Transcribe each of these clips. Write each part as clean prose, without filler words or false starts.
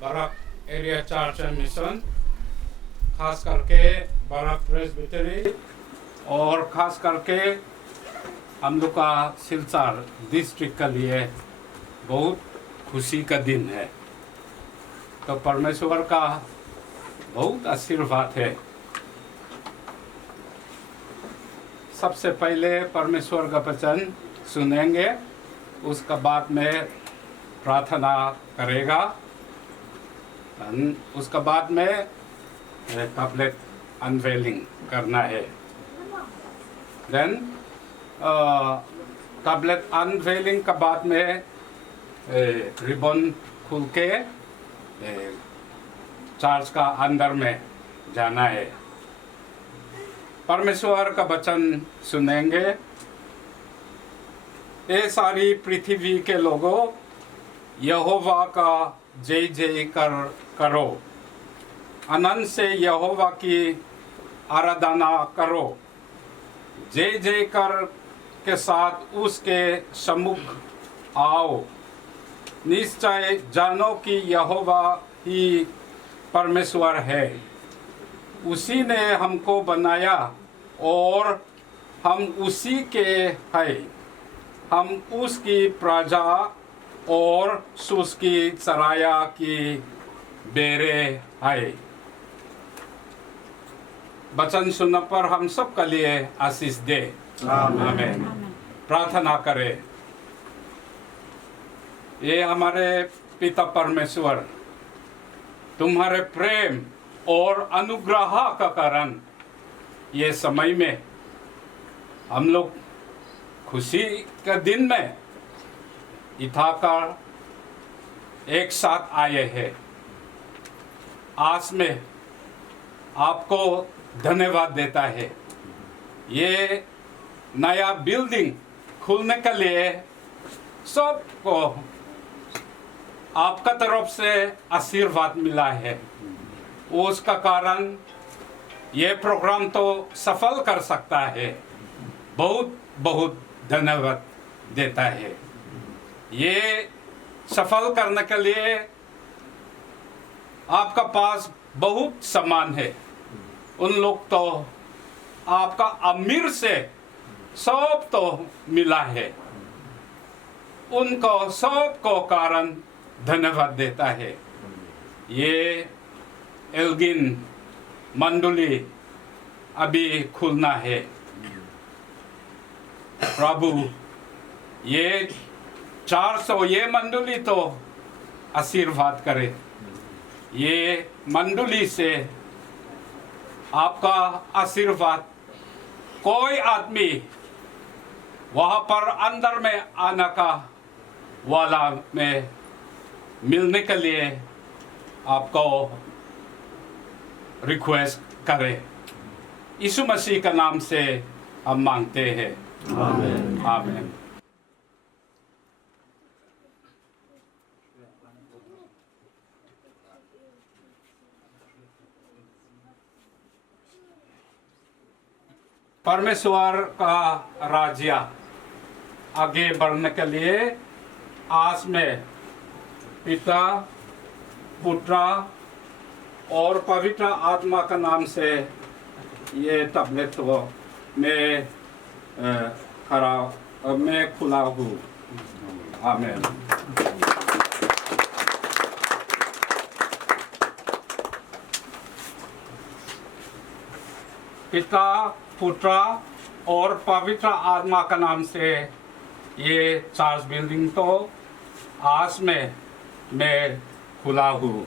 Barack area church and mission, खास करके Barack प्रेसबिटरी और खास करके हम लोग का सिलचर डिस्ट्रिक्ट के लिए बहुत खुशी का दिन है। तो परमेश्वर का बहुत आशीर्वाद है। सबसे पहले परमेश्वर का वचन सुनेंगे, उसका बाद में प्रार्थना करेगा, उसका बाद में टैबलेट अनवेलिंग करना है। देन टैबलेट अनवेलिंग का बाद में रिबन खुल के चर्च का अंदर में जाना है। परमेश्वर का वचन सुनेंगे। ये सारी पृथ्वी के लोगों, यहोवा का जय जय करो, आनंद से यहोवा की आराधना करो, जय जय कर के साथ उसके सम्मुख आओ। निश्चय जानो कि यहोवा ही परमेश्वर है, उसी ने हमको बनाया और हम उसी के हैं। हम उसकी प्रजा और उसकी सराया की बेरे हैं। वचन सुनने पर हम सब के लिए आशीष दे। आमीन। प्रार्थना करें। ये हमारे पिता परमेश्वर, तुम्हारे प्रेम और अनुग्रह का कारण ये समय में हम लोग खुशी के दिन में इठाकर एक साथ आए हैं। आज में आपको धन्यवाद देता है। ये नया बिल्डिंग खुलने के लिए सबको आपका तरफ से आशीर्वाद मिला है। उसका कारण ये प्रोग्राम तो सफल कर सकता है। बहुत बहुत धन्यवाद देता है। ये सफल करने के लिए आपका पास बहुत सामान है। उन लोग तो आपका अमीर से सब तो मिला है, उनको सबको कारण धन्यवाद देता है। ये एल्गिन मंडली अभी खुलना है। प्रभु ये 400 ये मंडली तो आशीर्वाद करे। ये मंडली से आपका आशीर्वाद कोई आदमी वहाँ पर अंदर में आने का वाला में मिलने के लिए आपको रिक्वेस्ट करें। यीशु मसीह का नाम से हम मांगते हैं। आमीन। आमीन। परमेश्वर का राज्य आगे बढ़ने के लिए आज में पिता, पुत्र और पवित्र आत्मा का नाम से ये टैबलेट में मैं खुला हूँ। आमीन। पिता, पुत्र और पवित्र आत्मा का नाम से ये चर्च बिल्डिंग तो आज में मैं खुला हूँ।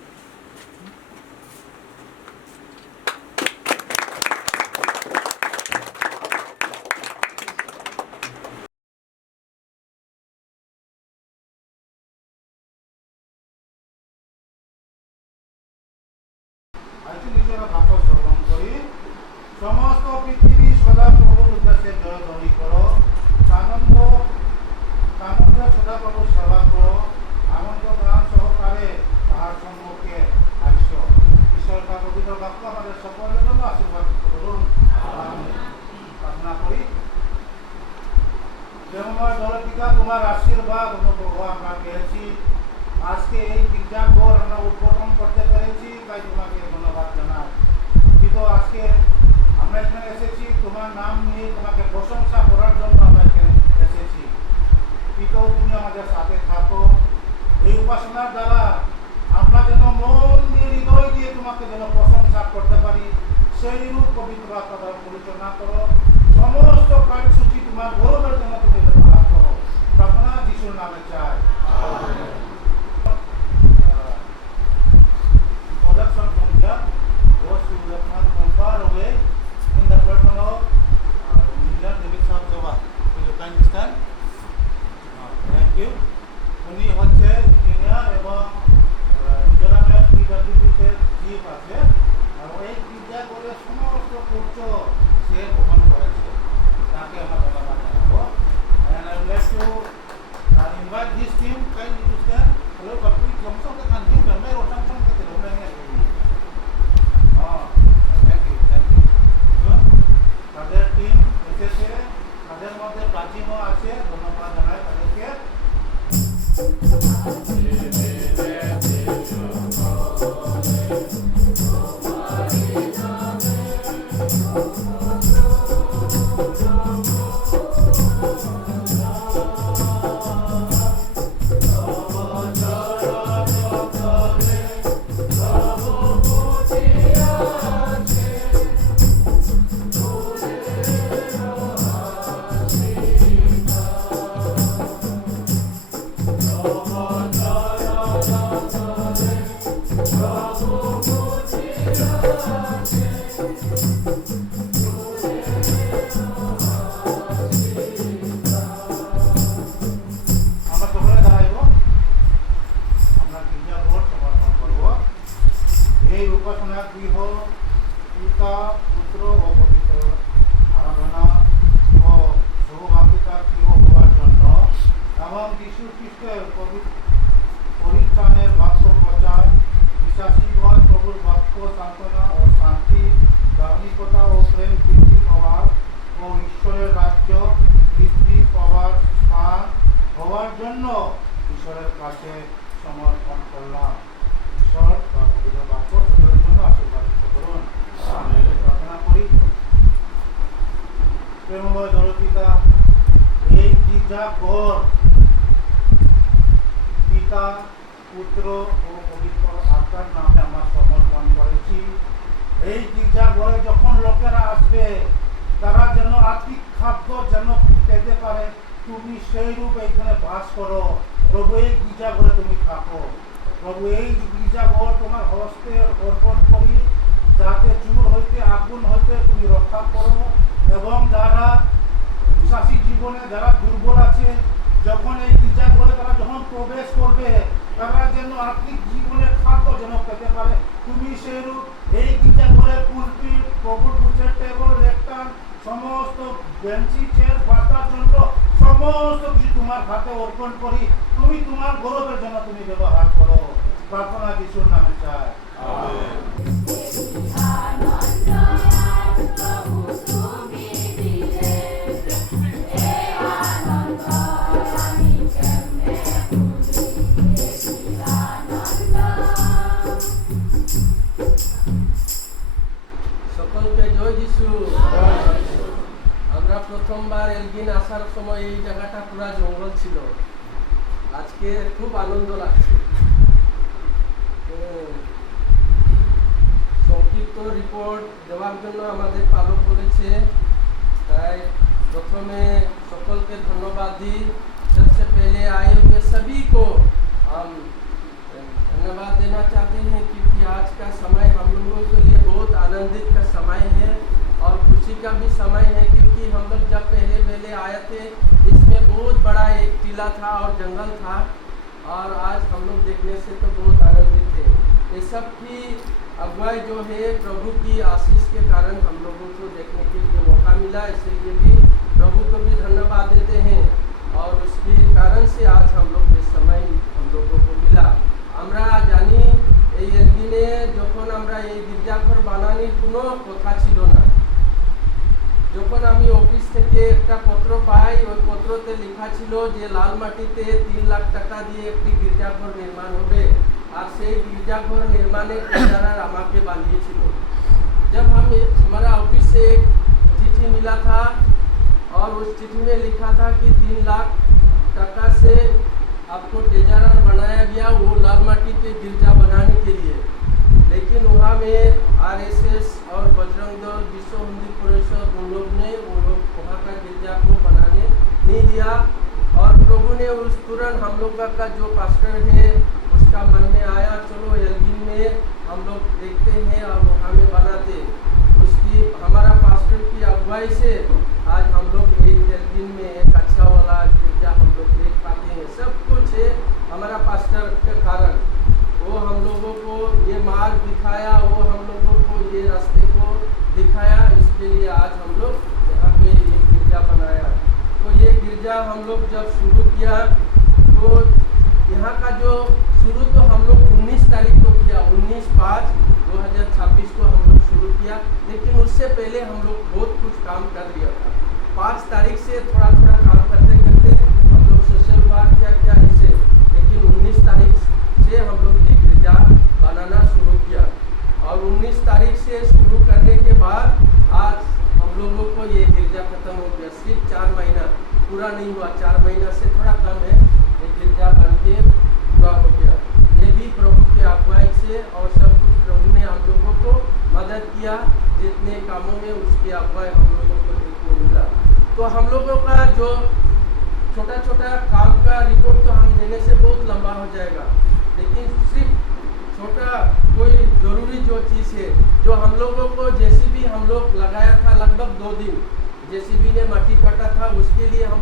समस्त पृथ्वी सदा प्रभुर उद्देश्य जयध्वनि करो, आनंद सदा प्रभु सेवा करो, आनंद गान सहकारे ताहार सम्मुखे आइছো। ঈশ্বর का पवित्र वाक्य हमारे সকলের জন্য आशीर्वाद করুন। आमीन। प्रार्थना करी। প্রেমময় দলপিতা, তোমার আশীর্বাদ অনুগ্রহ আমরা পেয়েছি। আজকে এই গির্জাঘর আমরা উদ্বোধন উপাসনার দ্বারা আমরা যেন মন দিয়ে হৃদয় দিয়ে তোমাকে যেন প্রশংসা করতে পারি, সেই রূপ পবিত্র আত্মা দ্বারা পরিচালনা করো। সমস্ত কার্যসূচি তোমার গৌরবের জন্য তুমি ব্যবহার করো। প্রার্থনা যিশুর নামে চাই। Production from here goes to the front from far away in the person of Engineer David Sabjova. Will you kindly stand? Thank you. উনি হচ্ছে ইঞ্জিনিয়ার এবং মিজোরামের পিডব্লিউডিতে চিফ আছে, আর এই বিদ্যা করে সমস্ত খরচ সে বহন করেছে, তাকে আমরা ধন্যবাদ জানাবো। And I would like to invite this team kindly to stand. Hello, but we come from the country, but we are from the country. Thank you. তাদের টিম এসেছে, তাদের মধ্যে প্রাচীনও আছে, ধন্যবাদ জানাই তাদেরকে। পরিত্রাণের বাক্য প্রচার, বিশ্বাসীগণ প্রভুর বাক্য সান্ত্বনা ও শান্তি, ধার্মিকতা ও প্রেম বৃদ্ধি পাওয়ার ও ঈশ্বরের রাজ্য বৃদ্ধি পাওয়ার স্থান হওয়ার জন্য ঈশ্বরের কাছে সমর্পণ করলাম। ঈশ্বর তার পবিত্র বাক্য সকলের জন্য আশীর্বাদিত করুন। প্রার্থনা করি। প্রেমময় দরপিতা, এই গির্জাঘর পিতা, পুত্র ও পবিত্র আত্মার নামে আমরা সমর্পণ করেছি। এই গির্জাঘরে যখন লোকেরা আসবে, তারা যেন আত্মিক খাদ্য যেন পেতে পারে, তুমি সেই রূপ এইখানে বাস করো। প্রভু, এই গির্জাঘরে তুমি থাকো। প্রভু, এই গির্জাঘর তোমার হস্তে অর্পণ করি, যাতে চুর হইতে আগুন হইতে তুমি রক্ষা করো, এবং যারা বিশ্বাসী জীবনে যারা দুর্বল আছে, যখন এই গির্জাঘরে তারা যখন প্রবেশ করবে, তারা যেন আত্মিক জীবনে খাদ্য যেন পেতে পারে, তুমি সেরূপ এই গির্জাঘরে পুলপিট, প্রভুর বুঝে টেবল, লেকটান, সমস্ত বেঞ্চি, চেয়ার, বাস্তার জন্য সমস্ত কিছু তোমার হাতে অর্পণ করি। তুমি তোমার গৌরবের জন্য তুমি ব্যবহার করো। প্রার্থনা যিশুর নামে চাই। সকলকে জয় যিশু। আমরা প্রথমবার এলগিন আসার সময় এই জায়গাটা পুরা জঙ্গল ছিল। আজকে খুব আনন্দ লাগছে। সংক্ষিপ্ত রিপোর্ট দেওয়ার জন্য আমাদের পালক বলেছে, তাই প্রথমে সকলকে ধন্যবাদ দিই। सबसे पहले आए हुए सभी को हम धन्यवाद देना चाहते हैं, क्योंकि आज का समय हम लोगों के लिए बहुत आनंदित का समय है और खुशी का भी समय है, क्योंकि हम लोग जब पहले आए थे, इसमें बहुत बड़ा एक टीला था और जंगल था, और आज हम लोग देखने से तो बहुत आनंदित थे। ये सब की अगुवाई जो है प्रभु की आशीष के कारण हम लोगों को देखने के लिए मौका मिला, इसलिए भी प्रभु को भी धन्यवाद देते हैं, और उसके कारण से आज हम लोग ये समय हम लोगों को मिला। আমরা জানি এই এলগিনে যখন আমরা এই গির্জাঘর বানানোর কোনো কথা ছিল না, যখন আমি অফিস থেকে একটা পত্র পাই, ওই পত্রতে লেখা ছিল যে লাল মাটিতে 3 লাখ টাকা দিয়ে একটি গির্জাঘর নির্মাণ হবে, আর সেই গির্জাঘর নির্মাণের ঠিকাদার আমাকে বানিয়েছিল। जब हमारा ऑफिस से एक चिट्ठी मिला था, और उस चिट्ठी में लिखा था कि 3 लाख टका से आपको टेजारा बनाया गया वो लाल माटी के गिरजा बनाने के लिए, लेकिन वहाँ में आरएसएस और बजरंग दल, विश्व हिंदू परिषद उन लोग वहाँ का गिरजा को बनाने नहीं दिया। और प्रभु ने उस तुरंत हम लोग का जो पास्टर है उसका मन में आया, चलो एल्गिन में हम लोग देखते हैं और वहाँ में बनाते। उसकी हमारा पास्टर की अगुवाई से आज हम लोग एक एल्गिन में एक अच्छा वाला गिरजा हम लोग देख पाते हैं। सब कुछ है हमारा पास्टर के कारण। वो हम लोगों को ये मार्ग दिखाया, वो हम लोगों को ये रास्ते को दिखाया, इसके लिए आज हम लोग यहाँ पे ये गिरजा बनाया। तो ये गिरजा हम लोग जब शुरू किया तो यहाँ का जो शुरू तो हम लोग 19 तारीख को किया, 19/5/2026 को हम लोग शुरू किया, लेकिन उससे पहले हम लोग बहुत कुछ काम कर लिया था। 5 तारीख से थोड़ा थोड़ा काम करते करते हम लोग सोशल वर्क क्या ऐसे, लेकिन 19 तारीख से हम लोग ये गिरजा बनाना शुरू किया। और 19 तारीख से शुरू करने के बाद आज हम लोगों को ये गिरजा खत्म हो गया। सिर्फ 4 महीना पूरा नहीं हुआ, 4 महीना से थोड़ा कम है, ये गिरजा बन के पूरा हो गया। ये भी प्रभु के अगुवाई से और सब कुछ प्रभु ने हम लोगों को मदद किया, जितने कामों में उसकी अगुवाई हम लोगों को देखने मिला। तो हम लोगों का जो छोटा छोटा काम का रिपोर्ट तो हम देने से बहुत लंबा हो जाएगा, लेकिन सिर्फ छोटा कोई ज़रूरी जो चीज़ है जो हम लोगों को जेसीबी हम लोग लगाया था लगभग 2 दिन, जेसीबी ने माटी काटा था, उसके लिए हम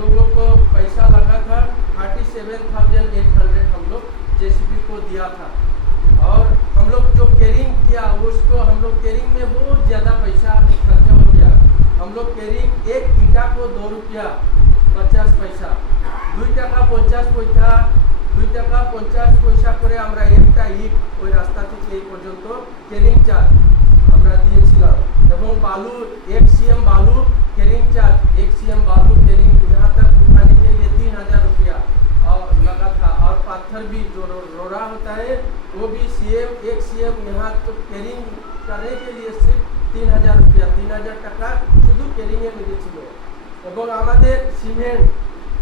लोगों को पैसा लगा था 37,800 हम लोग जेसीबी को दिया था। और हम लोग जो केरिंग किया उसको हम लोग केरिंग में बहुत ज़्यादा पैसा खर्चा हो गया। हम लोग केरिंग एक ईटा को 2 रुपया 50 पैसा, 2 টাকা 50 পয়সা, 2 টাকা 50 পয়সা করে আমরা একটা ইট ওই রাস্তা থেকে এই পর্যন্ত কেরিং চার্জ আমরা দিয়েছিলাম। এবং बालू 1 सीएम बालू केरिंग चार्ज, 1 सीएम बालू केरिंग यहाँ तक उठाने के लिए 3,000 रुपया लगा था। और पत्थर भी जो रोड़ा होता है वो भी एक सीएम यहाँ तो केरिंग करने के लिए सिर्फ 3,000 रुपया, 3,000 টাকা শুধু কেরিংয়ে মিলেছিল। এবং আমাদের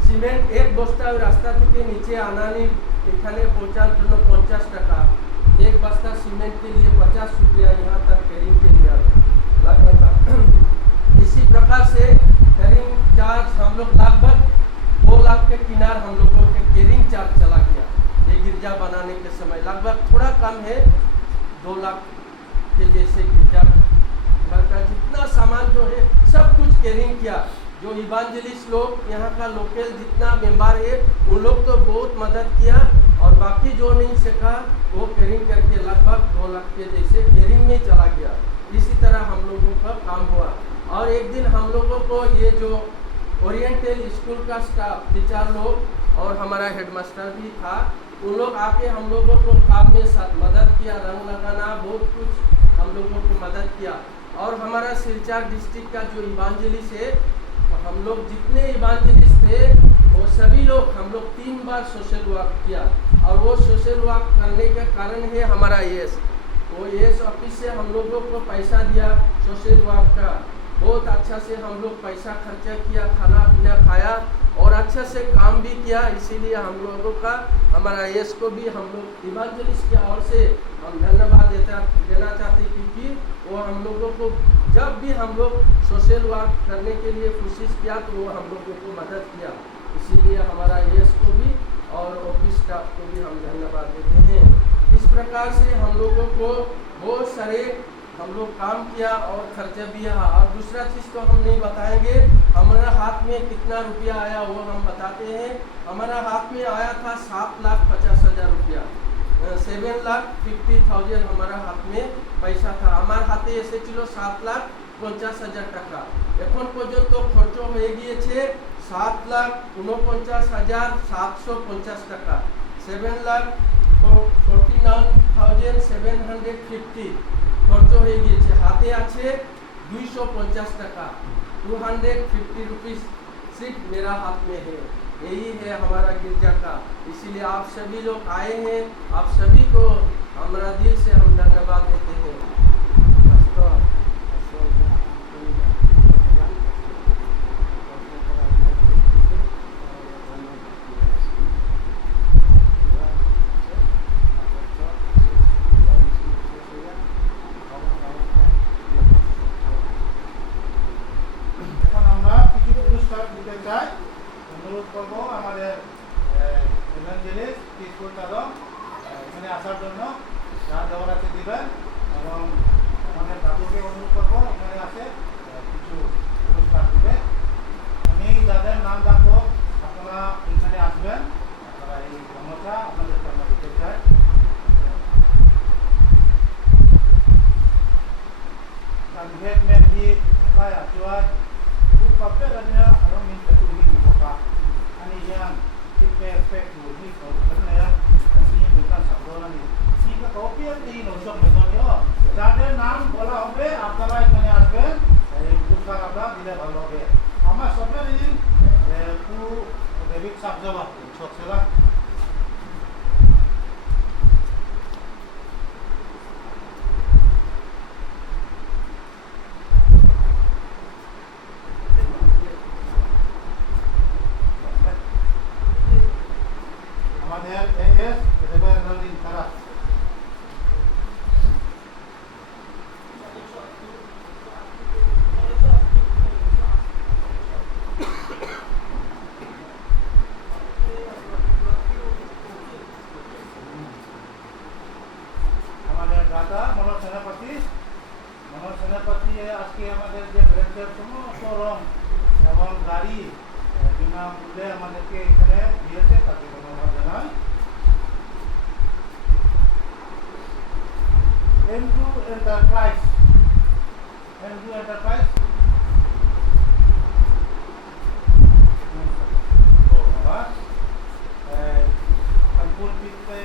সিমেন্ট এক বস্তা ওই রাস্তা থেকে নিচে আনানি এখানে পৌঁছার জন্য 50 টাকা, एक बस्ता सीमेंट के लिए 50 रुपया यहाँ तक केरिंग के लिए लगता था। इसी प्रकार से केरिंग चार्ज हम लोग लगभग 2 लाख के किनार हम लोगों के केरिंग चार्ज चला गया। ये गिरजा बनाने के समय लगभग थोड़ा कम है, 2 लाख के जैसे गिरजा का जितना सामान जो है सब कुछ केरिंग किया। जो इवांजलिस्ट लोग यहाँ का लोकल जितना मेंबर है उन लोग तो बहुत मदद किया, और बाकी जो नहीं सीखा वो केरिंग करके लगभग 2 लाख के जैसे केरिंग में चला गया। इसी तरह हम लोगों का काम हुआ। और एक दिन हम लोगों को ये जो ओरिएंटल स्कूल का स्टाफ टीचर लोग और हमारा हेडमास्टर भी था, उन लोग आके हम लोगों को काम में मदद किया, रंग लगाना बहुत कुछ हम लोगों को मदद किया। और हमारा सिलचर डिस्ट्रिक्ट का जो इवांजलिस्ट है, हम लोग जितने इवांजलिस्ट थे वो सभी लोग हम लोग 3 बार सोशल वर्क किया। और वो सोशल वर्क करने के कारण है हमारा वो ऑफिस से हम लोगों को पैसा दिया सोशल वर्क का। बहुत अच्छा से हम लोग पैसा खर्चा किया, खाना पीना खाया और अच्छा से काम भी किया। इसीलिए हम लोगों का हमारा को भी हम लोग इवांजलिस्ट की ओर से हम धन्यवाद देना चाहते, क्योंकि वो हम लोगों को जब भी हम लोग सोशल वर्क करने के लिए कोशिश किया तो वो हम लोगों को मदद किया। इसीलिए हमारा को भी और ऑफिस स्टाफ को भी हम धन्यवाद देते हैं। इस प्रकार से हम लोगों को बहुत सारे हम लोग काम किया और खर्चा भी आया। और दूसरा चीज़ तो हम नहीं बताएंगे, हमारा हाथ में कितना रुपया आया वो हम बताते हैं। हमारा हाथ में आया था 7,50,000 रुपया, 7,50,000 हमारा हाथ में पैसा था। हमारे हाथे एसे ছিল 7,50,000 টাকা। এখন পর্যন্ত খরচ হয়ে গিয়েছে 7,49,750 টাকা, 7,49,750 খরচ হয়ে গিয়েছে। হাতে আছে 250 টাকা, 250 रुपीज़ सिर्फ मेरा हाथ में है। यही है हमारा गिरजा का। इसीलिए आप सभी लोग आए हैं, आप सभी को हमारा दिल से हम धन्यवाद देते हैं। আসার জন্য যা দেওয়ার আছে দিবেন এবং আমাদের দাদুকে অনুরোধ করবো এখানে আছে কিছু পুরস্কার দিবে। আমি যাদের নাম ডাকবো আপনারা এখানে আসবেন, আপনারা এই গামছা আপনাদেরকে আমরা দিতে চাই। Kandidat Menhi Kaya Tuan Itu paperannya orang minta tuhi muka. Ani yang kita efek tuhi kalau kerana ya ini bukan sabdolan ini. Jika kopi ini nosok betul ya. Jadi নাম বলা হবে আপনারা এখানে আসবেন, এই পুরস্কার আমরা দিলে ভালো হবে। আমার সবের এই পুরো ডেবিট সাবজেক্ট ছকছেলা আমাদের এস রেবেলিং খারাপ আমাদের দাদা মনোজ সেনাপতি আজকে আমাদের যে ব্রেঞ্চের সমস্ত রং এবং গাড়ি বিনামূল্যে আমাদেরকে এখানে দিয়েছে, তাকে ধন্যবাদ জানাই। এন্ড্রু এন্টারপ্রাইজ ধন্যবাদ। Kampung kita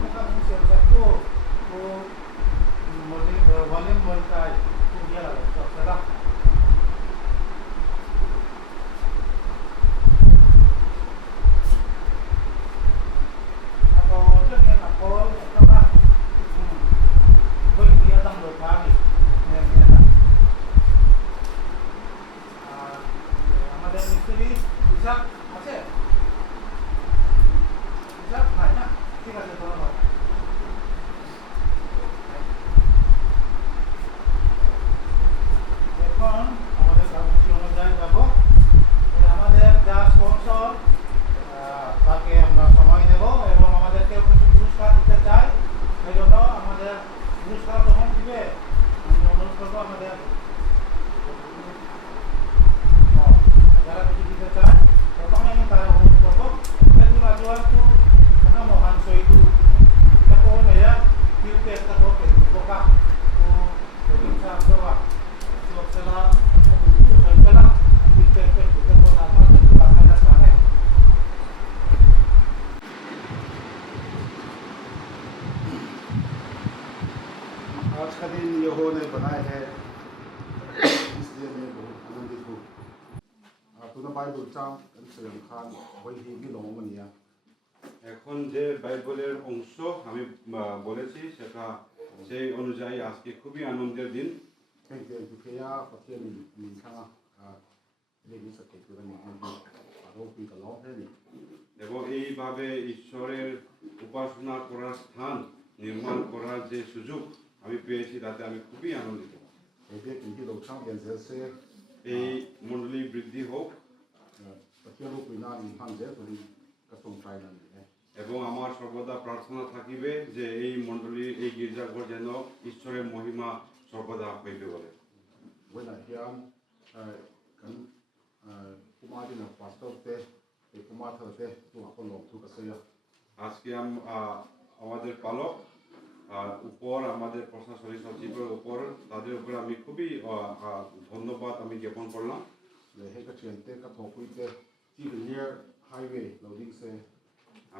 bukan musim satu, volume montai, dia lah salah. আমাদের মিস্ত্রি হিসাব আছে, হিসাব নাই না, ঠিক আছে ধন্যবাদ। এখন আমাদের কাগজটি অনুযায়ী যাব, আমাদের যা স্পন্সর তাকে আমরা সময় দেব এবং আমাদেরকে কিছু পুরস্কার দিতে চাই। সেই জন্য আমাদের পুরস্কার যখন দিবে আমি অনুরোধ করবো আমাদের যারা কিছু দিতে চায় প্রথমে আমি তারা অনুরোধ করবো majuanku karena mohon soidu tako ya kirpe tako ke boka ko bisa bawa suasana itu suasana kirpe ke tako nama itu bahaya sangat. आज का दिन यहोवा ने बनाया है, इसलिए मैं बहुत आनंदित हूँ। तुना बाइबल चाम सयम खान वही भी लोगों এখন যে বাইবেলের অংশ আমি বলেছি সেটা সেই অনুযায়ী আজকে খুবই আনন্দের দিন। এবং এইভাবে ঈশ্বরের উপাসনা করার স্থান নির্মাণ করার যে সুযোগ আমি পেয়েছি তাতে আমি খুবই আনন্দিত। এই মণ্ডলী বৃদ্ধি হোক এবং আমার সর্বদা প্রার্থনা থাকিবে যে এই মণ্ডলী এই গির্জাঘর যেন ঈশ্বরের মহিমা সর্বদা হইতে বলে। আজকে আমাদের পালক উপর আমাদের প্রশাসনিক সচিবের উপর তাদের উপর আমি খুবই ধন্যবাদ আমি জ্ঞাপন করলাম।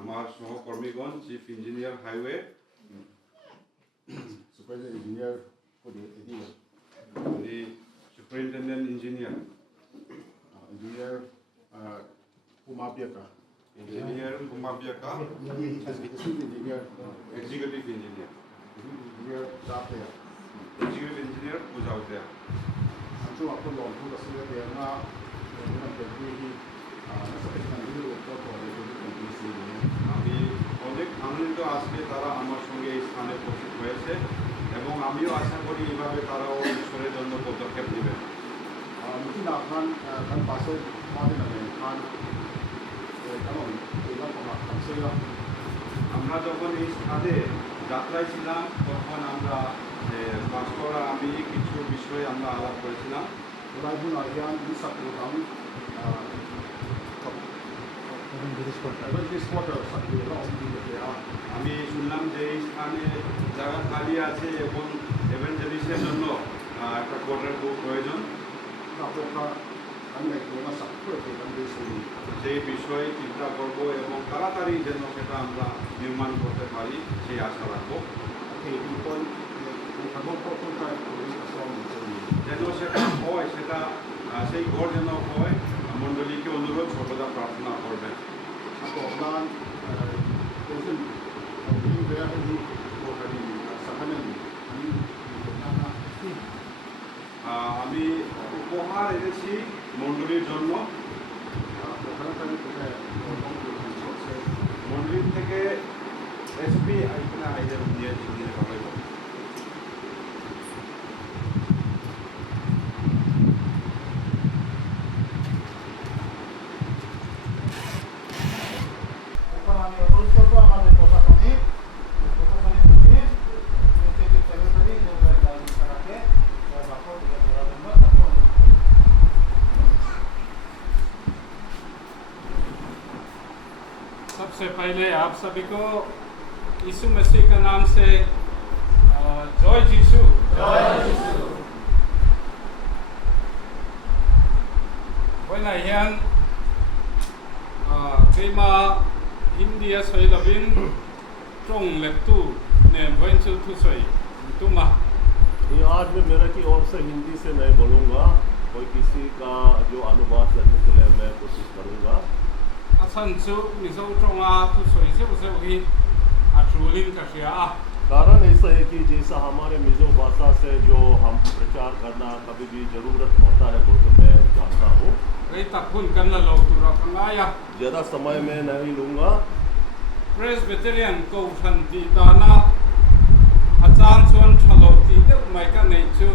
আমার সহকর্মীগণ chief engineer highway superintendent engineer engineer Pumabiaka, engineer Pumabiaka, executive engineer Zapia. executive engineer Pujautea. Antu aku long tu kasih dia na dengan pergi seperti itu untuk আমি অনেক আনন্দিত আজকে তারা আমার সঙ্গে এই স্থানে উপস্থিত হয়েছে এবং আমিও আশা করি এইভাবে তারাও ঈশ্বরের জন্য পদক্ষেপ নেবেন। mungkin akan pasal mana yang akan kalau kita pernah saya আমরা যখন এই স্থানে যাত্রায় ছিলাম তখন আমরা পাস্টর আর আমি কিছু বিষয়ে আমরা আলাপ করেছিলাম। Mulai bulan yang di satu tahun Adventist quarter satu tahun di Malaysia. আমি শুনলাম যে এই স্থানে জায়গা খালি আছে এবং এভেঞ্জেলিস্টের জন্য একটা কোয়ার্টার খুব প্রয়োজন। Apakah kami itu masak seperti kami sini? সেই বিষয়ে চিন্তা করব এবং তাড়াতাড়ি যেন সেটা আমরা নির্মাণ করতে পারি সেই আশা রাখবো। Okay, people kamu potong kai polis asal sini. যেন সেটা হয়, সেটা সেই ঘর যেন হয়, মণ্ডলীকে অনুরোধ সর্বদা প্রার্থনা করবেন। Aku orang person ini dia ini bukan ini sakanan ini karena আমি উপহার এনেছি মণ্ডলীর জন্য। karena kami punya orang yang sukses. মন্দির থেকে এসপি এখানে আইডিয়া দিয়ে দিয়ে পাঠাবো। এখন আমি অনুরোধ করবো আমাদের প্রশাসনিক সচিব মিউনিসিপ্যালিটি সেক্রেটারি জেনারেল গার্ড সারাকে বাক্য তুলে ধরার জন্য তাকে অনুরোধ করব। सबसे पहले आप सभी को यीशु मसीह का नाम से जय यीशु। When I hear Kima India soy labin trong leptu ne when to soy tuma ये आज मैं मेरे की ओर से हिंदी से नहीं बोलूँगा, कोई किसी का जो अनुवाद करने के लिए मैं कोशिश करूँगा। asan su miso trong a tu soy se se hi atrulin ka sia कारण ऐसा है कि जैसा हमारे मिजो भाषा से जो हम प्रचार करना कभी भी ज़रूरत होता है वो तो मैं जानता हूँ। rei takun kan la lo tu ra khanga ya ज़्यादा समय मैं नहीं लूँगा। Presbyterian ko shanti dana achan chuan thaloti de mai ka nei chu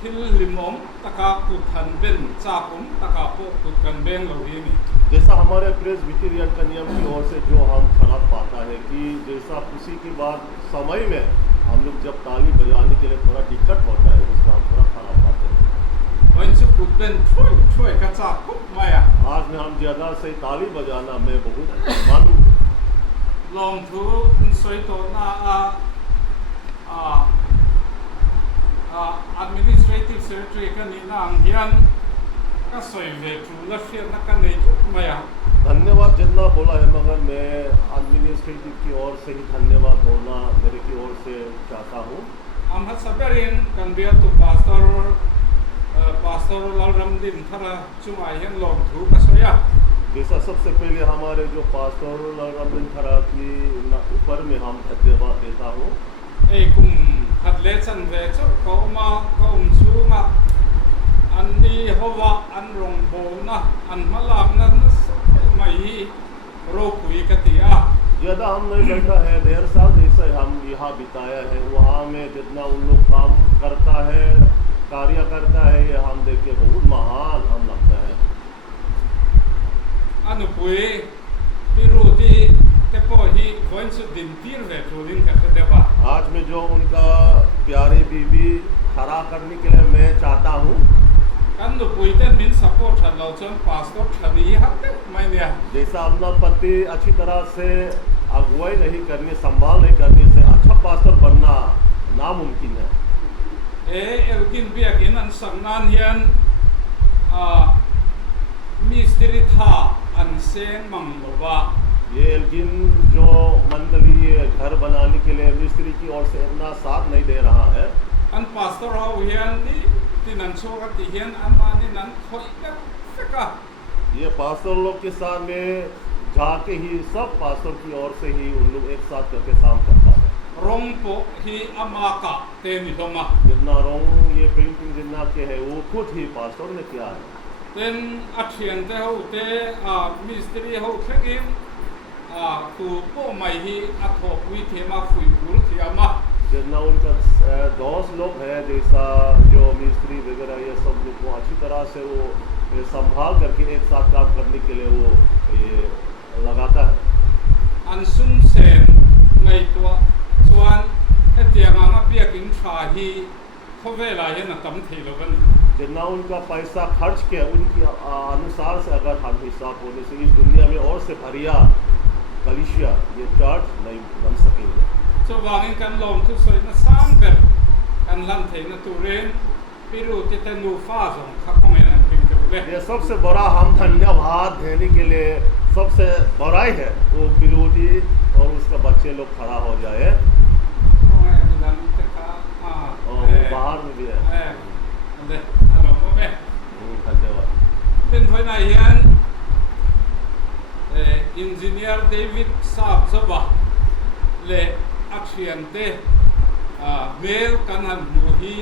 thil limom taka kuthan ben chapum taka po kutkan ben lo hi ni जैसा हमारे Presbyterian का नियम की ओर से जो हम खराब पाता है कि जैसा उसी के बाद समय में हम लोग जब ताली बजाने के लिए थोड़ा दिक्कत होता है उसका हम थोड़ा खराब पाते हैं। when chu kut ben choi ka cha kup maya आज में हम ज़्यादा से ताली बजाना मैं बहुत मन long thu soi to na administrative secretary ka ni na ang hian ka soi ve thu la shia na ka nei kup maya धन्यवाद जितना बोला है मगर मैं एडमिनिस्ट्रेटिव की ओर से ही धन्यवाद बोलना मेरे की ओर से चाहता हूँ। am ha saberin kan bia tu pastor lalram din thara chungai hian long thu ka soya जैसा सबसे पहले हमारे जो पास्टर रबिन खरा की ऊपर में हम धन्यवाद देता हूँ। ei kum khatle chan ve chu ko ma ko chu ma an ni howa an rong bo na an malak na mai ro kui ka tia ज़्यादा हम नहीं बैठा है, 1.5 साल जैसे हम यहाँ बिताया है, वहाँ में जितना उन लोग काम करता है कार्य करता है ये हम देख के बहुत महान हम लगता है। anu pui piru ti te po hi voin chu din tir ve thu din ka te ba आज में जो उनका प्यारी बीबी खड़ा करने के लिए मैं चाहता हूँ। kan nu pui te min support han lo chon pastor thani ha te mai ne जैसा अपना पति अच्छी तरह से अगुवाई नहीं करनी संभाल नहीं करने से अच्छा पास्टर बनना नामुमकिन है। e elgin biakin an samnan hian mistri tha an seng mang ba ये एल्गिन जो मंडली घर बनाने के लिए मिस्त्री की ओर से अपना साथ नहीं दे रहा है। an pastor ho hian ni tinan so ka ti hian an mani nan khoi ka ka ये पास्टर लोग के साथ में जाके ही सब पास्टर की ओर से ही उन लोग एक साथ करके काम करता है। rong po hi amaka te ni doma जितना रोंग ये पेंटिंग जितना के है वो खुद ही पास्टर ने किया है। ten athian te ho te mistri ho thegin tu po mai hi athok wi thema fui pur thiama जितना उनका दोस्त लोग है जैसा जो मिस्त्री वगैरह ये सब लोग को अच्छी तरह से वो ये संभाल करके एक साथ काम करने के लिए वो ये लगाता है। an sum sen ngai tua chuan etianga piakin tha hi khowela hen tam theilogan जितना उनका पैसा खर्च किया उनके अनुसार से अगर हम हिसाब होने से इस दुनिया में और से बढ़िया कलिसिया ये चर्च नहीं बन सकेंगे so wangin kan lom tu soi na sang ber kan lan thei na turen piru ti ta nu fa zong khakong en ping tu le ये सबसे बड़ा हम धन्यवाद देने के लिए सबसे बड़ा ही है वो पिरोटी और उसका बच्चे लोग खड़ा हो जाए ong en dan te ka और वो बाहर में भी है le alom mo me धन्यवाद tin phoi nai hian engineer David Saab Zaba le action te mail kan han mu hi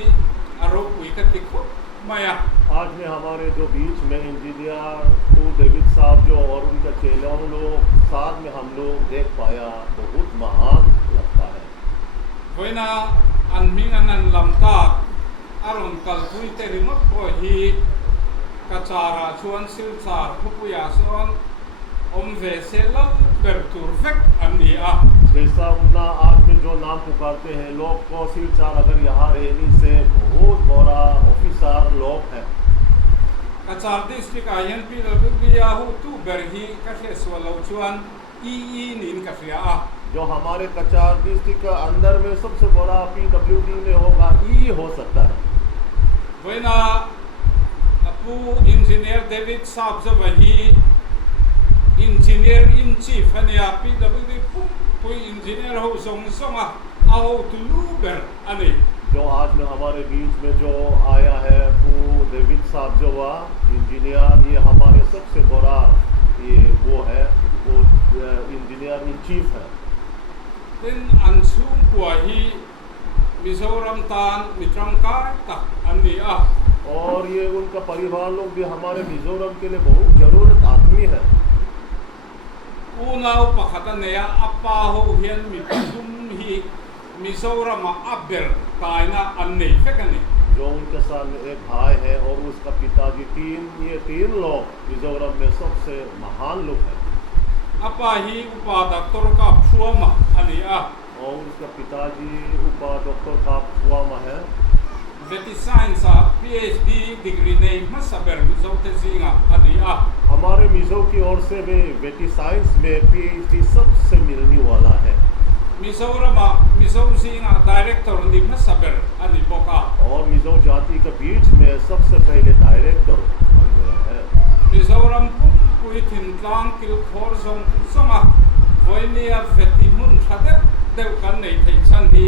aro pui ka tikho maya आज में हमारे जो बीच में इंजीनियर टू डेविड साहब जो और उनका चेला लोग साथ में हम लोग देख पाया बहुत महान लगता है voina an ming anan lamta aron kal pui te rimot ko hi kachara chuan silchar khupuya son om ve se lam ber tur vek ani a जैसा उन्ना आज में जो नाम पुकारते हैं लोग को सिलचार अगर यहाँ रहने से बहुत बड़ा ऑफिसर लोग हैं kachar district a yan pi lo bia hu tu ber hi ka se swalo chuan nin ka fia a जो हमारे कचार डिस्ट्रिक्ट के अंदर में सबसे बड़ा PWD में होगा ई हो सकता है voina apu engineer David Saab Zaba hi engineer in chief ania PWD pui engineer ho song songa au tu luber ani जो आज में हमारे बीच में जो आया है वो डेविड साहब जो हुआ इंजीनियर ये हमारे सबसे बड़ा ये वो है वो इंजीनियर इन चीफ है tin an sum kwa hi Mizoram tan mitrang kai tak ani a और ये उनका परिवार लोग भी हमारे मिजोरम के लिए बहुत जरूरत आदमी है unau pakhata neya apa ho hian mi sum hi Mizoram aber kaina anni fekani जो उनके साथ में एक भाई है और उसका पिताजी ये तीन लोग मिजोरम में सबसे महान लोग हैं apa hi upa doctor ka phuama ani a और उसका पिताजी उपा डॉक्टर का फुआमा है veti science a PhD degree nei masaber mizote zinga ani a हमारे मिजो की ओर से भी बेटी साइंस में PhD सबसे मिलने वाला है Mizoram mizo zinga director ni masaber ani boka और मिजो जाति के बीच में सबसे पहले डायरेक्टर बन गया है Mizoram pui thin tlang kil khor zong songa voinia veti mun thade deu kan nei thei chan hi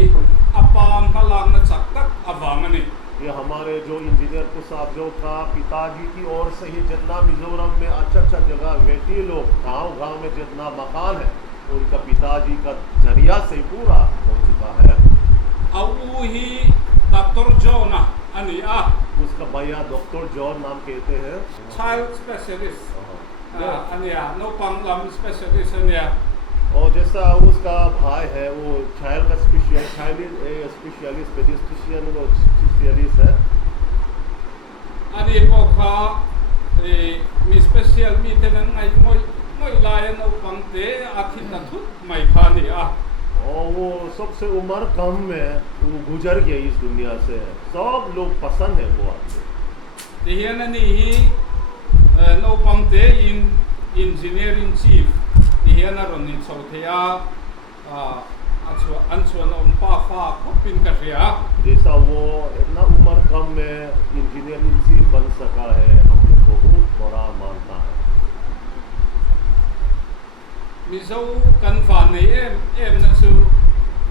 apam halang na chak tak awamani ये हमारे जो इंजीनियर को साहब जो का पिताजी की ओर से ही जितना मिजोरम में अच्छा जगह बेटी लोग गांव में जितना मकान है उनका पिताजी का जरिया से पूरा हो चुका है au hi Dr. Jonah ani a उसका भैया डॉक्टर जॉन नाम कहते हैं child specialist ani a no pang lam specialist ani a और जैसा उसका भाई है वो चाइल्ड का स्पेशलिस्ट पेडिस्ट्रिशियन वो स्पेशलिस्ट है ani boka mi special mi tenan ngai moi layan no pang te akhit na thut mai khani a और वो सबसे उम्र कम में वो गुजर गया इस दुनिया से सब लोग पसंद है वो आदमी Dihian ani hi no pang te in engineer in chief dihian aron in chauthea anchuan om pa fa khopin ka ria जैसा वो इतना उम्र कम में इंजीनियर इन चीफ बन सका है हमें बहुत बड़ा मानता है mizo kan fa nei em na chu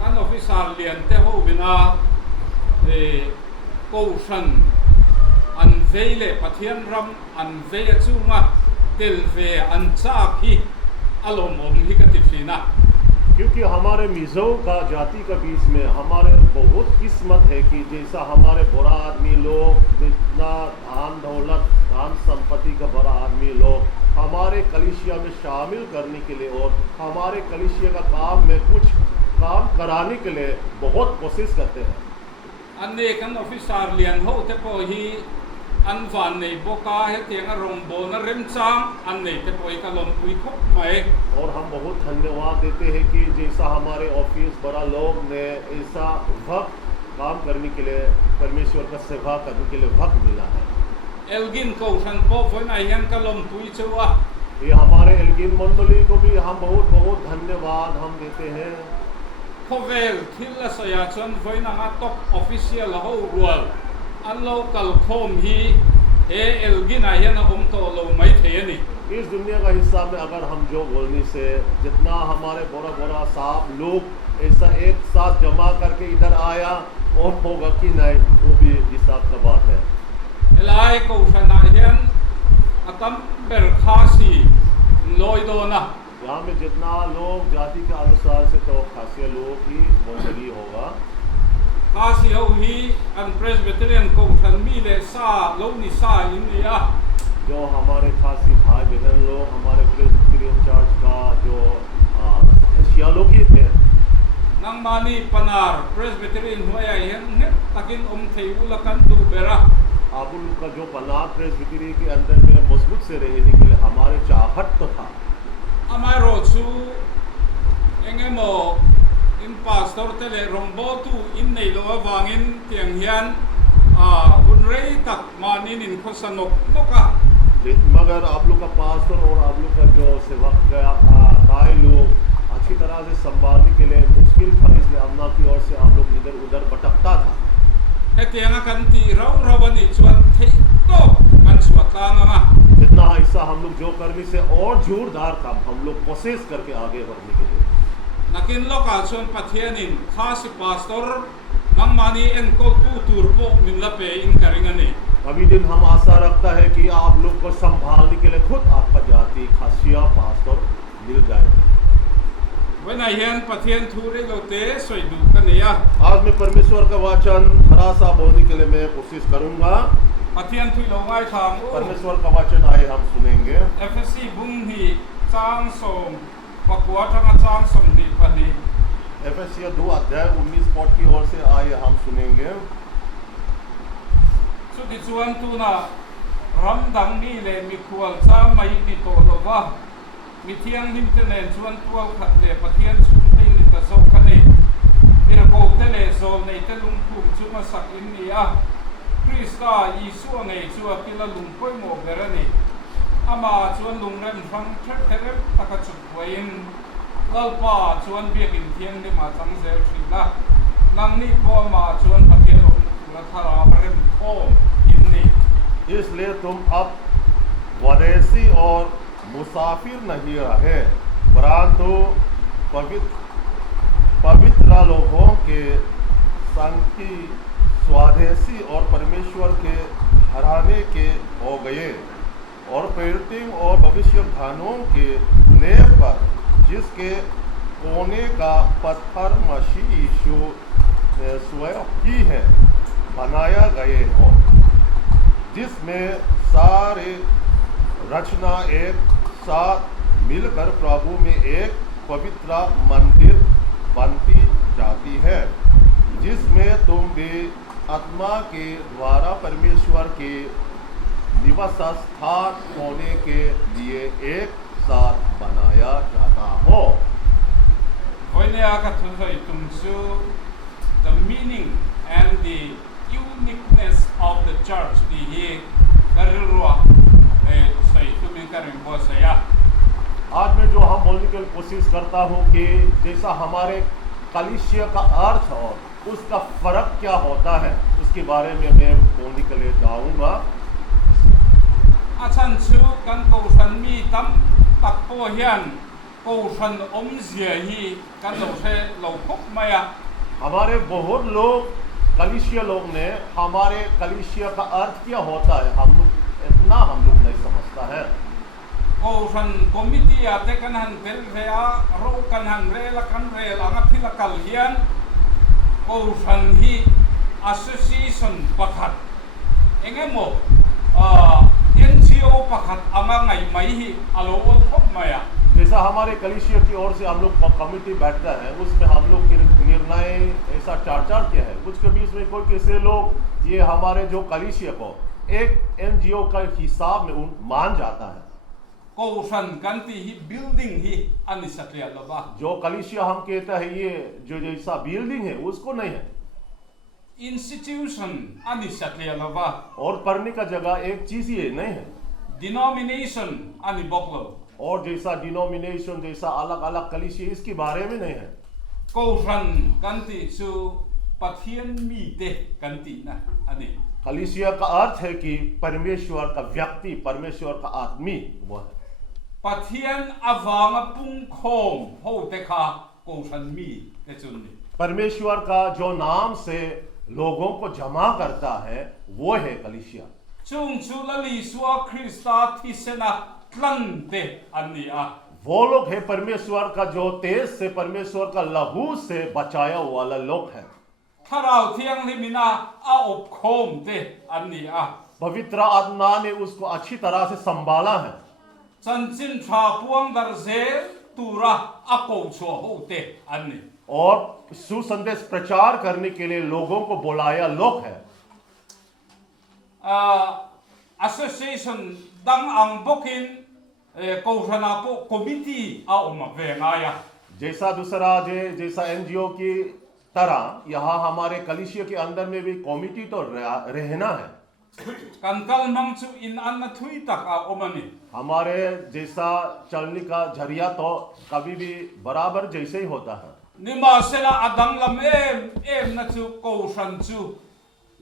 kan officer lian te ho bina ko san an veile pathian ram an ve chunga tel ve an cha khi alom om hi ka tifina क्योंकि हमारे मिजो का जाति के बीच में हमारे बहुत किस्मत है कि जैसा हमारे बड़ा आदमी लोग जितना धान दौलत धान संपत्ति का बड़ा आदमी लोग हमारे कलिसिया में शामिल करने के लिए और हमारे कलिसिया का काम में कुछ काम कराने के लिए बहुत कोशिश करते हैं anne kan officer lian ho te po hi an van nei boka he tiang rong bo na rem chang an nei te poi ka lom pui khop mai और हम बहुत धन्यवाद देते हैं कि जैसा हमारे ऑफिस बड़ा लोग ने ऐसा वक्त काम करने के लिए परमेश्वर का सेवा करने के लिए वक्त मिला है। elgin ko than po foi nai hian ka lom pui chuwa ये हमारे एल्गिन मंडली को भी हम बहुत बहुत धन्यवाद हम देते हैं। khovel thil la saya chon voi na nga top official ho rual an local khom hi he elgin a hian om to lo mai the ni इस दुनिया का हिस्सा में अगर हम जो बोलने से जितना हमारे बड़ा बड़ा साहब लोग ऐसा एक साथ जमा करके इधर आया और होगा कि नहीं वो भी हिसाब का बात है। elai ko thana hian atam ber khasi loi do na यहाँ में जितना लोग जाति के अनुसार से तो खासिया लोग ही मंडली होगा। khasi ho hi an presbyterian ko than mi le sa lo ni sa in ya जो हमारे खासी भाई बहन लोग हमारे प्रेस्बिटेरियन चर्च का जो खासिया लोग ही थे nang mani panar presbyterian hoya hian ne takin thei ulakan du bera आप उनका जो पनाह प्रेस्बिटेरी के अंदर में मजबूत से रहने के लिए हमारे चाहत तो था। amai ro chu engemo in pastor tele rombo tu in nei lo wangin tiang hian hunrei tak manin in khosanok noka मगर आप लोग का पास्टर और आप लोग का जो सेवक भाई लोग अच्छी तरह से संभालने के लिए मुश्किल था, इसलिए अम्मा की ओर से आप लोग इधर उधर भटकता था। he tianga kan ti rau rawani chuan thei to kan swatanga ma जितना ऐसा हम लोग जो करने से और जोरदार काम हम लोग कोशिश करके आगे बढ़ने के लिए nakin loka chuan pathianin khasi pastor nang mani en ko tu turpo min la pe in karingani अभी दिन हम आशा रखता है कि आप लोग को संभालने के लिए खुद आपका जाति खासिया पास्टर मिल जाएगा। when I hian pathian thuri lote soidu kania आज मैं परमेश्वर का वचन थोड़ा सा बोलने के लिए मैं कोशिश करूंगा। pathian thui lo ngai thang परमेश्वर का वचन आए हम सुनेंगे। FSC bung hi chang som pakwa thanga chang som ni pani FSc 2 अध्याय 19 पद की ओर से आए हम सुनेंगे। chu di chuan tu na ram dang ni le mi khual cha mai ni to lova mi thiang him te nen chuan tual khat le pathian chum te ni ta zo khani ir ko te le zo nei te lung phum chu ma sak in ni a krista isu nei chu a kila lung poi mo berani ama chuan lung rem thang thek thek taka chu wain lalpa chuan biakin thiang ni ma chang zer thila nang ni po ma chuan pathian ro na thara barem o inni इसलिए तुम अब वदेशी और मुसाफिर नहीं रहे, परंतु पवित्र लोगों के संग की स्वदेशी और परमेश्वर के घराने के हो गए और प्रेरितों और भविष्यवाणियों के नेव पर जिसके कोने का पत्थर मसीह यीशु ने स्वयं की है बनाया गए हो, जिसमें सारे रचना एक साथ मिलकर प्रभु में एक पवित्र मंदिर बनती जाती है, जिसमें तुम भी आत्मा के द्वारा परमेश्वर के निवास स्थान होने के लिए एक साथ बनाया जाता हो। Hoine aga thuzai tumchu the meaning and the uniqueness of the church di hi garurwa sai tumin karim bosaya आज मैं जो हम बोलने की कोशिश करता हूँ कि जैसा हमारे कलीसिया का अर्थ और उसका फर्क क्या होता है उसके बारे में मैं बोलने के लिए जाऊँगा। achan chu kan ko san mi tam takpo hian ko san omzia hi kan lo se lo khop maya हमारे बहुत लोग कलीसिया लोग ने हमारे कलीसिया का अर्थ क्या होता है हम लोग इतना नहीं समझता है। ko san committee ate kan han tel rea ro kan han re la kan re la nga thila kal hian ko san hi association pakhat engemo NGO pakhat ama ngai mai hi alo ot khop maya जैसा हमारे कलीसिया की ओर से हम लोग committee बैठता है उसमें हम लोग के निर्णय ऐसा चार किया है, कुछ के बीच में कोई कैसे लोग ये हमारे जो कलीसिया को एक एनजीओ का हिसाब में मान जाता है। को सन गंती ही बिल्डिंग ही अनि सकलिया लबा जो कलीसिया हम कहते हैं ये जो जैसा बिल्डिंग है उसको नहीं है, इंस्टीट्यूशन अनि सकलिया लबा और पढ़ने का जगह एक चीज ये नहीं है, डिनोमिनेशन अनि बकलो और जैसा डिनोमिनेशन जैसा अलग अलग कलीसिया इसके बारे में नहीं है। को सन गंती सु पथियन मी दे गंती ना अनि कलीसिया का अर्थ है कि परमेश्वर का व्यक्ति, परमेश्वर का आदमी वो है। पथियन अवांग पुंग खोम हो देखा को सन मी ते चुन्नी परमेश्वर का जो नाम से लोगों को जमा करता है वो है कलीसिया। chung chu lali suwa Krista tisena tlante ani a वो लोग है परमेश्वर का जो तेज से, परमेश्वर का लहू से बचाया वाला लोग है। tharau thiang limina a op khom te ani a पवित्र आत्मा ने उसको अच्छी तरह से संभाला है। chanchin tha puang dar ze tura a ko cho ho te ani और सुसंदेश प्रचार करने के लिए लोगों को बुलाया लोग है। association dang ang bokin ko rana po committee a oma vengaya जैसा दूसरा जैसा एनजीओ की तरह यहाँ हमारे कलीसिया के अंदर में भी कमेटी तो रहना है। kankal mang chu in an na thui tak a omani हमारे जैसा चलने का जरिया तो कभी भी बराबर जैसे ही होता है। nima sela adang lam em na chu ko ran chu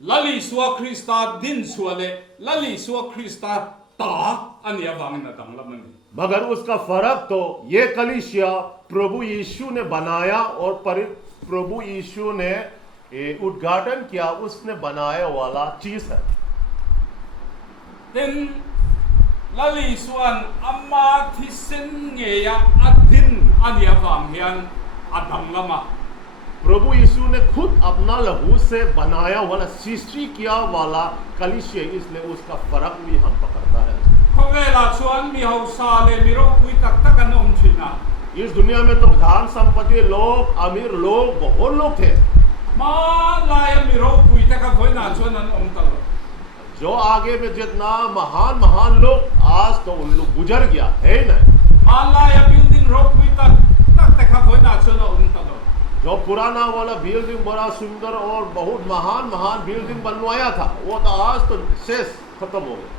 lali suwa Krista din suale lali suwa Krista ta ani awang na dang lam ni मगर उसका फर्क तो ये कलीसिया प्रभु यीशु ने बनाया और प्रभु यीशु ने उद्घाटन किया, उसने बनाया वाला चीज है। tin lali suan amma thisen nge ya adin ani awang hian adang lama प्रभु यीशु ने खुद अपना लहू से बनाया वाला सृष्टि किया वाला कलीसिया, इसलिए उसका फर्क भी हम पकड़ता है। khawela chuan mi ho sa le mi ro pui tak tak an om thina इस दुनिया में तो धन संपत्ति लोग, अमीर लोग, बहुत लोग थे। ma la ya mi ro pui tak ka voi na chuan an om tal जो आगे में जितना महान महान लोग आज तो उन लोग गुजर गया है नहीं। ma la ya building ro pui tak tak ka voi na chuan an om tal जो पुराना वाला बिल्डिंग बड़ा सुंदर और बहुत महान महान बिल्डिंग बनवाया था वो तो आज तो शेष खत्म हो गया।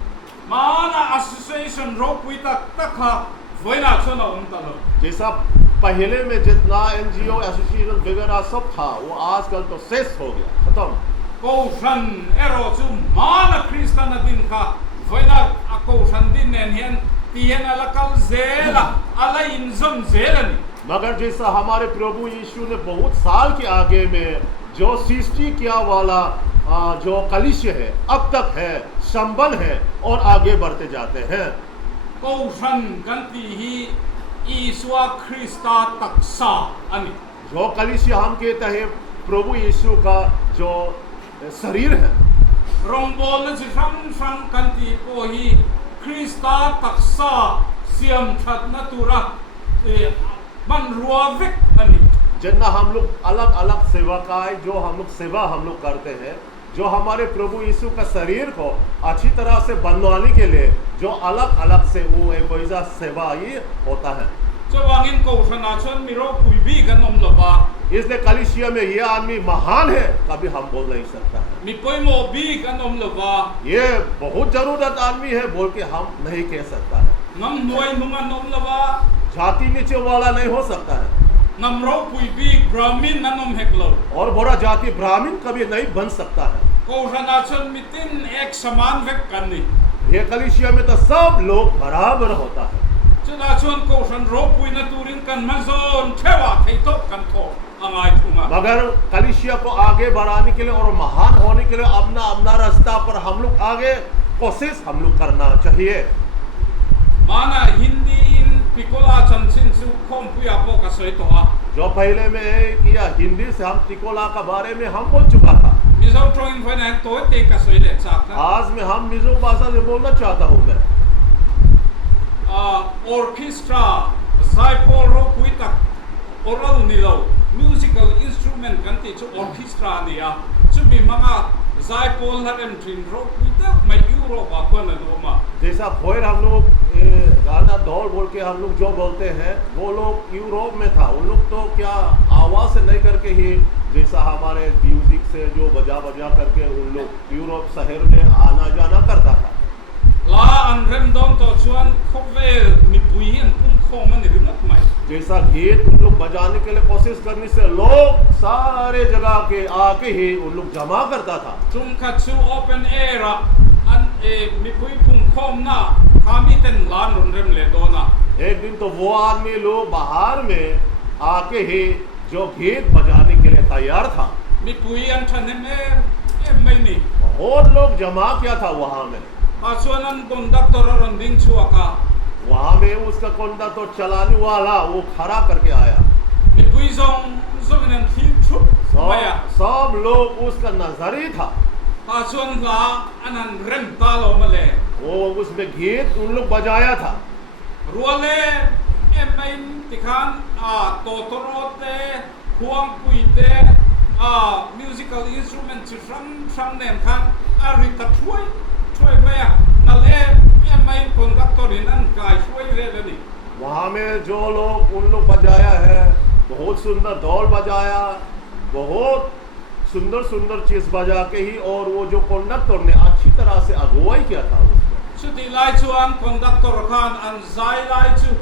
mana association ro pui tak tak ka voi na chuan an om tal जैसा पहले में जितना एनजीओ एसोसिएशन वगैरह सब था वो आजकल तो शेष हो गया, खत्म। ko ran ero chu mana Krista na din ka voi na a ko ran din nen hian tien ala kal zela ala in zon zela ni मगर जैसा हमारे प्रभु यीशु ने बहुत साल के आगे में जो सृष्टि किया वाला जो कलीसिया है अब तक है, संबल है और आगे बढ़ते जाते हैं। ko ran ganti hi iswa Krista taksa ani जो कलीसिया हम कहते हैं प्रभु यीशु का जो शरीर है, rombol na ji ram kanti ko hi Krista taksa siam that na tura man ruavek ani जितना हम लोग अलग अलग सेवकाई जो हम लोग सेवा हम लोग करते हैं, जो हमारे प्रभु यीशु का शरीर को अच्छी तरह से बनवाने के लिए जो अलग अलग से वो एक वैसा सेवा ही होता है। chawangin ko ran a chuan mi ro pui bi kan om lova इसलिए कलीसिया में ये आदमी महान है कभी हम बोल नहीं सकता है, mi poimo bi kan om lova ये बहुत जरूरत आदमी है बोल के हम नहीं कह सकता है। ngam noi nungan om lova जाति नीचे वाला नहीं हो सकता है ngam ro pui bi brahmin nan om heklo और बड़ा जाति ब्राह्मण कभी नहीं बन सकता है। ko ran a chuan mitin ek saman vek kan ni ये कलीसिया में तो सब लोग बराबर होता है। chuna chuan ko ran ro pui na turin kan mazon thewa theitok kan tho angai thunga मगर कलीसिया को आगे बढ़ाने के लिए और महान होने के लिए अपना अपना रास्ता पर हम लोग आगे कोशिश हम लोग करना चाहिए। mana hindi in pikola chanchin chu khom puya po ka soi to a जो पहले में किया हिंदी से हम टिकोला का बारे में हम बोल चुका था, mizo throwing phone an to te ka soi le chak na आज में हम मिजो भाषा से बोलना चाहता हूँ मैं। orchestra zaipol ro pui tak oral nilo musical instrument kan ti chu orchestra ni a chumi mga zai pol harem trin ro ita mai euro ba kon no ma जैसा फिर हम लोग गाना दौड़ बोल के हम लोग जो बोलते हैं वो लोग यूरोप में था, उन लोग तो क्या आवाज से नहीं करके ही जैसा हमारे म्यूजिक से जो बजा बजा करके उन लोग यूरोप शहर में आना जाना करता था। la an rem dong to chuan khove mi pui hian pum khom ani rinat mai जैसा गीत उन लोग बजाने के लिए कोशिश करने से लोग सारे जगह के आके ही उन लोग जमा करता था। tum kha chu open air a an mi pui pum khom na kami ten lan run rem le do na एक दिन तो वो आदमी लोग बाहर में आके ही जो गीत बजाने के लिए तैयार था, mi pui an than em mai ni बहुत लोग जमा किया था वहां में। a chuan an conductor ron ding chuaka वहां में उसका कोंडा तो चलाने वाला वो खड़ा करके आया, mi pui zong an thi thu maya सब लोग उसका नजर ही था। a chuan la anan rem ta lo ma le वो उसमें गीत उन लोग बजाया था। ruale em mai tikhan a totorote huang puite a musical instrument chi ram nem khan a rita thui maya nal em mai conductor in an kai thui le ni वहां में जो लोग उन लोग बजाया है, बहुत सुंदर ढोल बजाया, बहुत सुंदर सुंदर चीज बजा के ही, और वो जो कंडक्टर ने अच्छी तरह से अगुवाई किया था उसमें। chuti lai chuan conductor khan an zai lai chu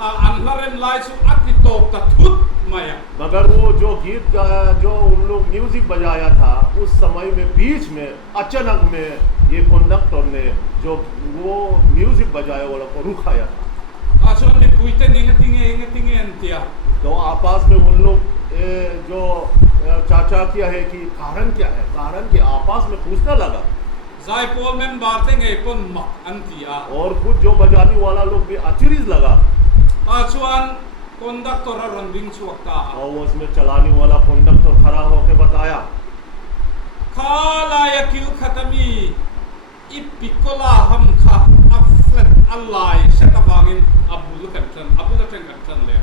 an harem lai chu ati top ta thut maya मगर वो जो गीत गाया, जो उन लोग म्यूजिक बजाया था, उस समय में बीच में अचानक में ये कंडक्टर ने जो वो म्यूजिक बजाया वाला को रुकाया था। a chuan mi puite ninge antia तो आपस में उन लोग जो चाचा किया है कि कारण क्या है, कारण के आपस में पूछने लगा, zai pol mem bar te nge pon mak antia और खुद जो बजाने वाला लोग भी अचरीज लगा। a chuan conductor ron ding chuakta और उसमें चलाने वाला कंडक्टर खड़ा होकर बताया, khala yakil khatami ipikola ham kha aflet allai setawangin abul kan le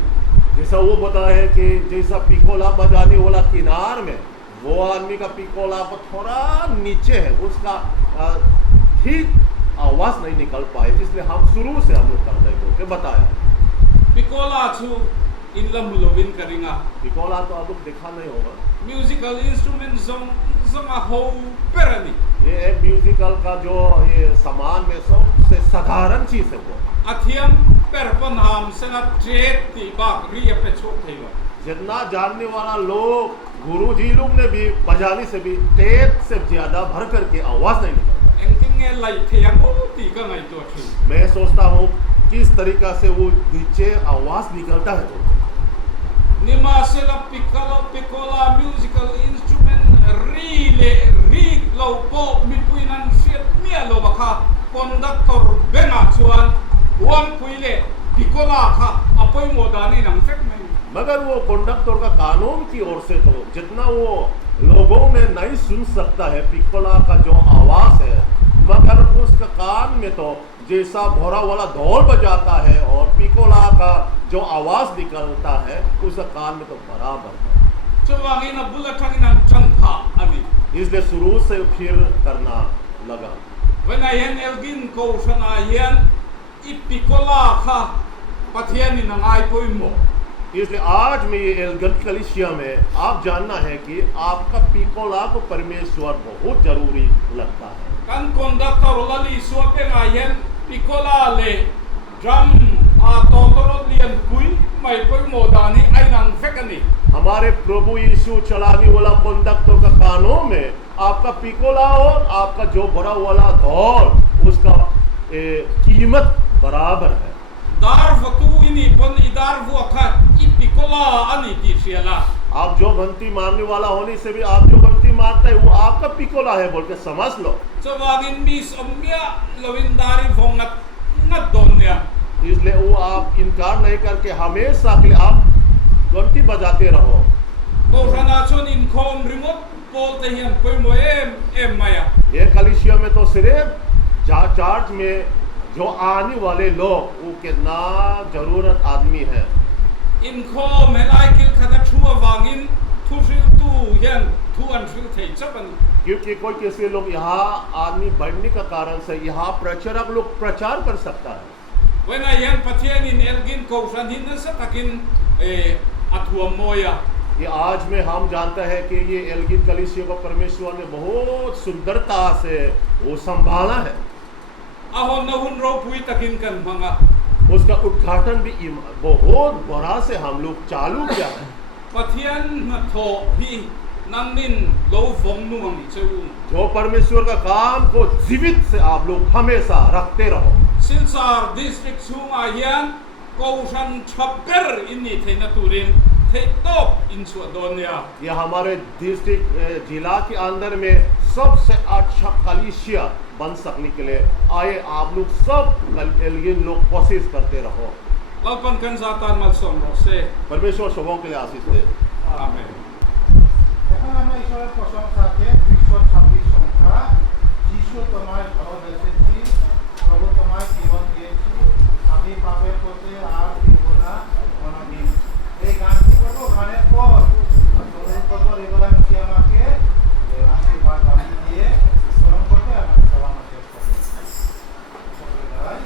जैसा वो बताया है कि जैसा पिकोला बजाने वाला किनार में वो आदमी का पिकोला को थोड़ा नीचे है, उसका ठीक आवाज नहीं निकल पाए, इसलिए हम शुरू से हम लोग करते बोल के बताया। pikola chu in la mulovin karinga पिकोला तो आप लोग देखा नहीं होगा, musical instrument zong a ho perani ये एक म्यूजिकल का जो ये सामान में सबसे साधारण चीज है वो। athiam perpon ham sena tret ti bak ri pe chok theiwa जितना जानने वाला लोग गुरुजी लोग ने भी बजाने से भी तेज से ज्यादा भर करके आवाज नहीं निकलता। engting nge lai thiam o ti ka ngai to thu मैं सोचता हूँ किस तरीका से वो नीचे आवाज निकलता है। nima sela pikola musical instrument ri lo po mi puinan siat mia lo baka conductor bena chuan huam puile pikola kha apoi modani nang fek mai मगर वो कंडक्टर का कानून की ओर से तो जितना वो लोगों में नहीं सुन सकता है पिकोला का जो आवाज है, मगर उसका कान में तो जैसा भोरा वाला ढोल बजाता है और पिकोला का जो आवाज निकलता है उसका कान में तो बराबर है। chuwangin abula thangin an changpha ani इसलिए शुरू से फिर करना लगा। when I hen elgin ko sana hian I pikola kha pathian ni nangai poimo इसलिए आज में ये एल्गन कलिसिया में आप जानना है कि आपका पिकोला को परमेश्वर बहुत जरूरी लगता है। kan conductor lali suape ngayen pikola le drum a totoro lian kui mai poi modani ai nang fekani हमारे प्रभु यीशु चलाने वाला कंडक्टर का कानों में आपका पिकोला और आपका जो बड़ा वाला ढोल उसका कीमत बराबर है। dar vatu ini pon idar vu kha I pikola ani ti siala आप जो घंटी मारने वाला होने से भी आप जो घंटी मारता है वो आपका पिकोला है बोल के समझ लो। chuwangin mi somya lowindari vongat ngat donya इसलिए वो आप इनकार नहीं करके हमेशा के लिए आप घंटी बजाते रहो। ko rana chon in khom remote pol te hian poimo em maya ये कलिसिया में तो सिर्फ चर्च में जो आने वाले लोग वो कितना जरूरत आदमी है। in kho melai kil khada thua wangin thu sil tu hian thuan thil thei chapan क्योंकि कोई किसी लोग यहाँ आदमी बढ़ने का कारण से यहाँ प्रचारक लोग प्रचार कर सकता है। when I yan pathian in elgin ko san hin sa takin athuam moya ये आज में हम जानते हैं कि ये एल्गिन कलीसिया को परमेश्वर ने बहुत सुंदरता से वो संभाला है। ahon na hun ro pui takin kan manga उसका उद्घाटन भी बहुत बड़ा से हम लोग चालू किया है। pathian ma tho hi nangnin lo vom nu ang chu जो परमेश्वर का काम को जीवित से आप लोग हमेशा रखते रहो। silsar district chunga yan ko san chapper inni theina turin thei top in suadonia ये हमारे डिस्ट्रिक्ट जिला के अंदर में सबसे अच्छा कलीसिया बन सकने के लिए आए आप लोग सब एल्गिन लोग कोशिश करते रहो। lalpan kan zatan mal som ro se परमेश्वर सबों के लिए आशीष दे। amen এখন আমরা ঈশ্বরের প্রশংসাকে 326 সংখ্যা যিশু তোমায় ভালোবেসেছি, প্রভু তোমায় জীবন দিয়েছি, আমি পাপের পথে আর ফিরব না কোনোদিন। এই গানটি করবো, গানের পর অনুরোধ করবো রেগুলার আমাকে আশীর্বাদ আমি দিয়ে স্মরণ করবে আমাকে সভা শেষ করবে। সকলে দাঁড়াই।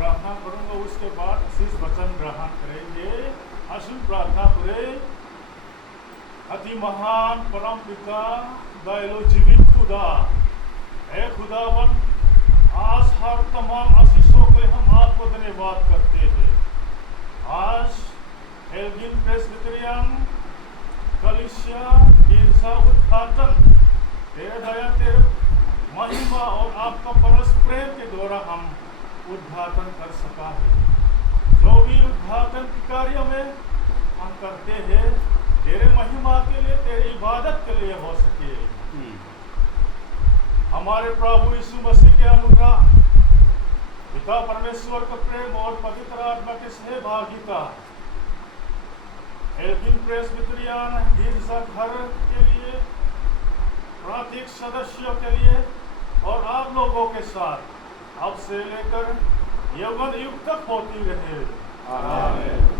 प्रार्थना करूंगा, उसके बाद आशीष वचन ग्रहण करेंगे। आशीष प्रार्थना करें। अति महान परम पिता दयालु जीवित खुदा, हे खुदावन, आज हर तमाम आशीषों के हम आपको धन्यवाद करते हैं। आज एल्गिन प्रेस्बिटेरियन कलीसिया गिरजा उद्घाटन तेरे दया, तेरे महिमा और आपका परस प्रेम के द्वारा हम उद्घाटन कर सका है। जो भी उद्घाटन के कार्य में हम करते हैं तेरे महिमा के लिए, तेरी इबादत के लिए हो सके। हमारे प्रभु यीशु मसीह के अनुग्रह, पिता परमेश्वर का प्रेम और पवित्र आत्मा की सहभागिता एल्गिन प्रेस्बिटेरियन गिरजा घर के लिए, प्रत्येक सदस्यों के लिए और आप लोगों के साथ अब से लेकर यौवन युग तक होती रहे। आमीन।